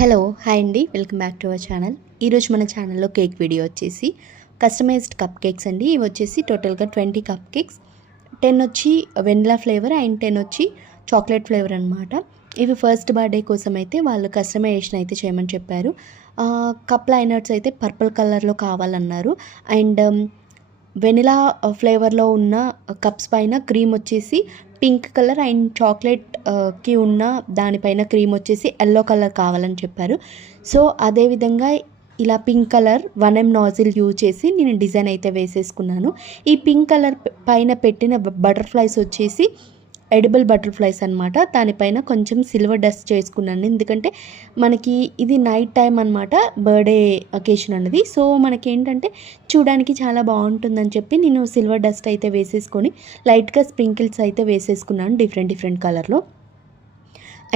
Hello hi అండి, welcome back to our channel. ఈరోజు మన ఛానల్లో కేక్ వీడియో వచ్చేసి కస్టమైజ్డ్ కప్ కేక్స్ అండి. ఇవి వచ్చేసి టోటల్గా 20 కప్ కేక్స్, 10 వచ్చి వెనిలా ఫ్లేవర్ అండ్ 10 వచ్చి చాక్లెట్ ఫ్లేవర్ అనమాట. ఇవి ఫస్ట్ బర్త్డే కోసం అయితే వాళ్ళు కస్టమైజేషన్ అయితే చేయమని చెప్పారు. కప్ లైనర్స్ అయితే పర్పుల్ కలర్లో కావాలన్నారు. అండ్ వెనిలా ఫ్లేవర్లో ఉన్న కప్స్ పైన క్రీమ్ వచ్చేసి పింక్ కలర్ అండ్ చాక్లెట్ కి ఉన్న దానిపైన క్రీమ్ వచ్చేసి ఎల్లో కలర్ కావాలని చెప్పారు. సో అదేవిధంగా ఇలా pink colour 1M nozzle use చేసి నేను డిజైన్ అయితే వేసేసుకున్నాను. ఈ పింక్ కలర్ పైన పెట్టిన బటర్ఫ్లైస్ వచ్చేసి ఎడిబుల్ బటర్ఫ్లైస్ అనమాట. దానిపైన కొంచెం సిల్వర్ డస్ట్ చేసుకున్నాను, ఎందుకంటే మనకి ఇది నైట్ టైం అనమాట, బర్త్డే అకేషన్ అన్నది. సో మనకి ఏంటంటే చూడడానికి చాలా బాగుంటుందని చెప్పి నేను సిల్వర్ డస్ట్ అయితే వేసేసుకొని లైట్గా స్ప్రింకిల్స్ అయితే వేసేసుకున్నాను డిఫరెంట్ కలర్లో.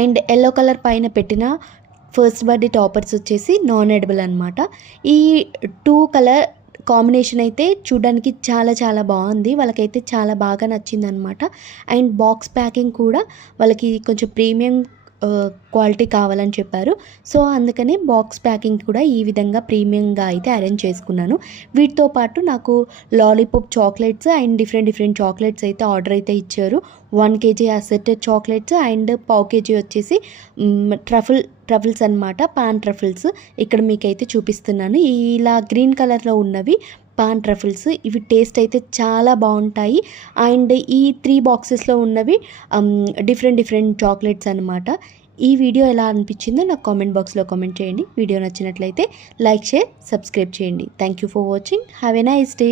అండ్ ఎల్లో కలర్ పైన పెట్టిన ఫస్ట్ బర్త్డే టాపర్స్ వచ్చేసి నాన్ ఎడిబుల్ అనమాట. ఈ 2 కలర్ కాంబినేషన్ అయితే చూడడానికి చాలా బాగుంది, వాళ్ళకైతే చాలా బాగా నచ్చింది అనమాట. అండ్ బాక్స్ ప్యాకింగ్ కూడా వాళ్ళకి కొంచెం ప్రీమియం క్వాలిటీ కావాలని చెప్పారు. సో అందుకని బాక్స్ ప్యాకింగ్ కూడా ఈ విధంగా ప్రీమియంగా అయితే అరేంజ్ చేసుకున్నాను. వీటితో పాటు నాకు lollipop chocolates and different chocolates అయితే ఆర్డర్ అయితే ఇచ్చారు. 1 kg అసెటెడ్ చాక్లెట్స్ అండ్ పావు కేజీ వచ్చేసి ట్రఫుల్స్ అనమాట, పాన్ ట్రఫుల్స్. ఇక్కడ మీకైతే చూపిస్తున్నాను. ఇలా గ్రీన్ కలర్లో ఉన్నవి పాన్ ట్రఫుల్స్. ఇవి టేస్ట్ అయితే చాలా బాగుంటాయి. అండ్ ఈ 3 బాక్సెస్లో ఉన్నవి డిఫరెంట్ చాక్లెట్స్ అనమాట. ఈ వీడియో ఎలా అనిపించిందో నాకు కామెంట్ బాక్స్లో కామెంట్ చేయండి. వీడియో నచ్చినట్లయితే లైక్, షేర్, సబ్స్క్రైబ్ చేయండి. Thank you for watching. Have a nice day.